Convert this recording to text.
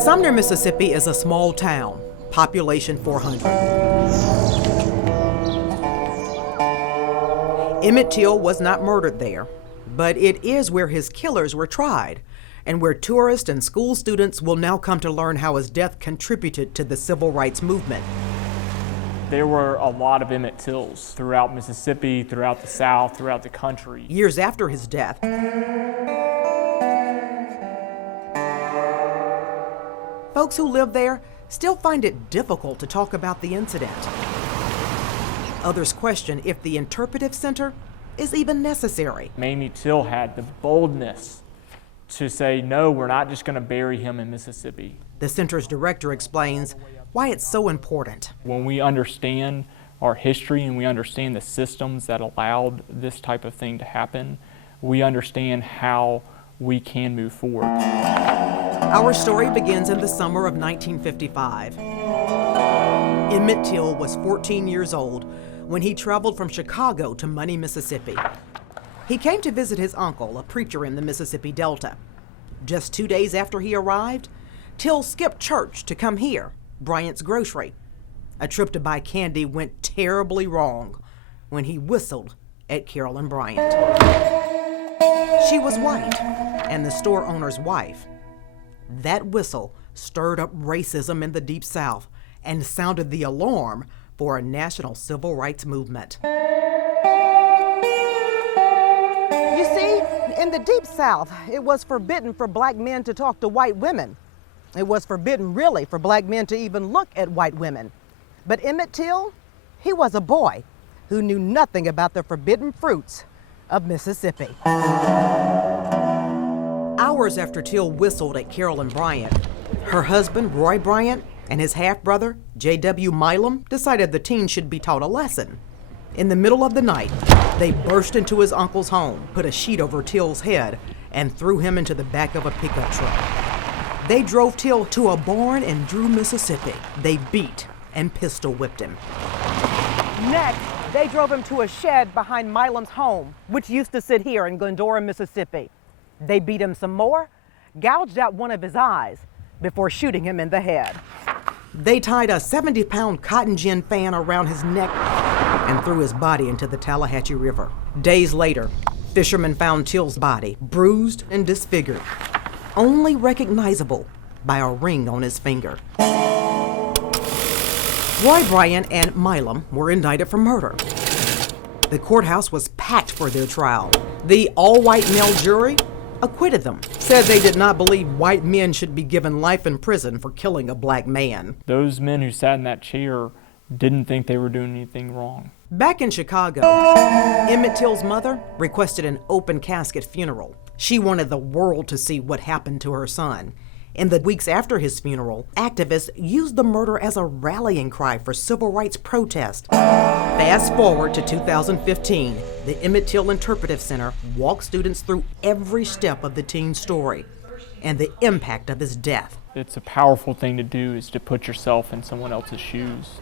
Sumner, Mississippi is a small town, population 400. Emmett Till was not murdered there, but it is where his killers were tried, and where tourists and school students will now come to learn how his death contributed to the civil rights movement. There were a lot of Emmett Tills throughout Mississippi, throughout the South, throughout the country. Years after his death, folks who live there still find it difficult to talk about the incident. Others question if the interpretive center is even necessary. Mamie Till had the boldness to say, no, we're not just going to bury him in Mississippi. The center's director explains why it's so important. When we understand our history and we understand the systems that allowed this type of thing to happen, we understand how we can move forward. Our story begins in the summer of 1955. Emmett Till was 14 years old when he traveled from Chicago to Money, Mississippi. He came to visit his uncle, a preacher in the Mississippi Delta. Just 2 days after he arrived, Till skipped church to come here, Bryant's Grocery. A trip to buy candy went terribly wrong when he whistled at Carolyn Bryant. She was white and the store owner's wife. That whistle stirred up racism in the Deep South and sounded the alarm for a national civil rights movement. You see, in the Deep South, it was forbidden for black men to talk to white women. It was forbidden, really, for black men to even look at white women. But Emmett Till, he was a boy who knew nothing about the forbidden fruits of Mississippi. Hours after Till whistled at Carolyn Bryant, her husband, Roy Bryant, and his half-brother, J.W. Milam, decided the teen should be taught a lesson. In the middle of the night, they burst into his uncle's home, put a sheet over Till's head, and threw him into the back of a pickup truck. They drove Till to a barn in Drew, Mississippi. They beat and pistol whipped him. Next, they drove him to a shed behind Milam's home, which used to sit here in Glendora, Mississippi. They beat him some more, gouged out one of his eyes before shooting him in the head. They tied a 70-pound cotton gin fan around his neck and threw his body into the Tallahatchie River. Days later, fishermen found Till's body, bruised and disfigured, only recognizable by a ring on his finger. Roy Bryant and Milam were indicted for murder. The courthouse was packed for their trial. The all-white male jury acquitted them, said they did not believe white men should be given life in prison for killing a black man. Those men who sat in that chair didn't think they were doing anything wrong. Back in Chicago, Emmett Till's mother requested an open casket funeral. She wanted the world to see what happened to her son. In the weeks after his funeral, activists used the murder as a rallying cry for civil rights protest. Fast forward to 2015, the Emmett Till Interpretive Center walked students through every step of the teen's story and the impact of his death. It's a powerful thing to do, is to put yourself in someone else's shoes.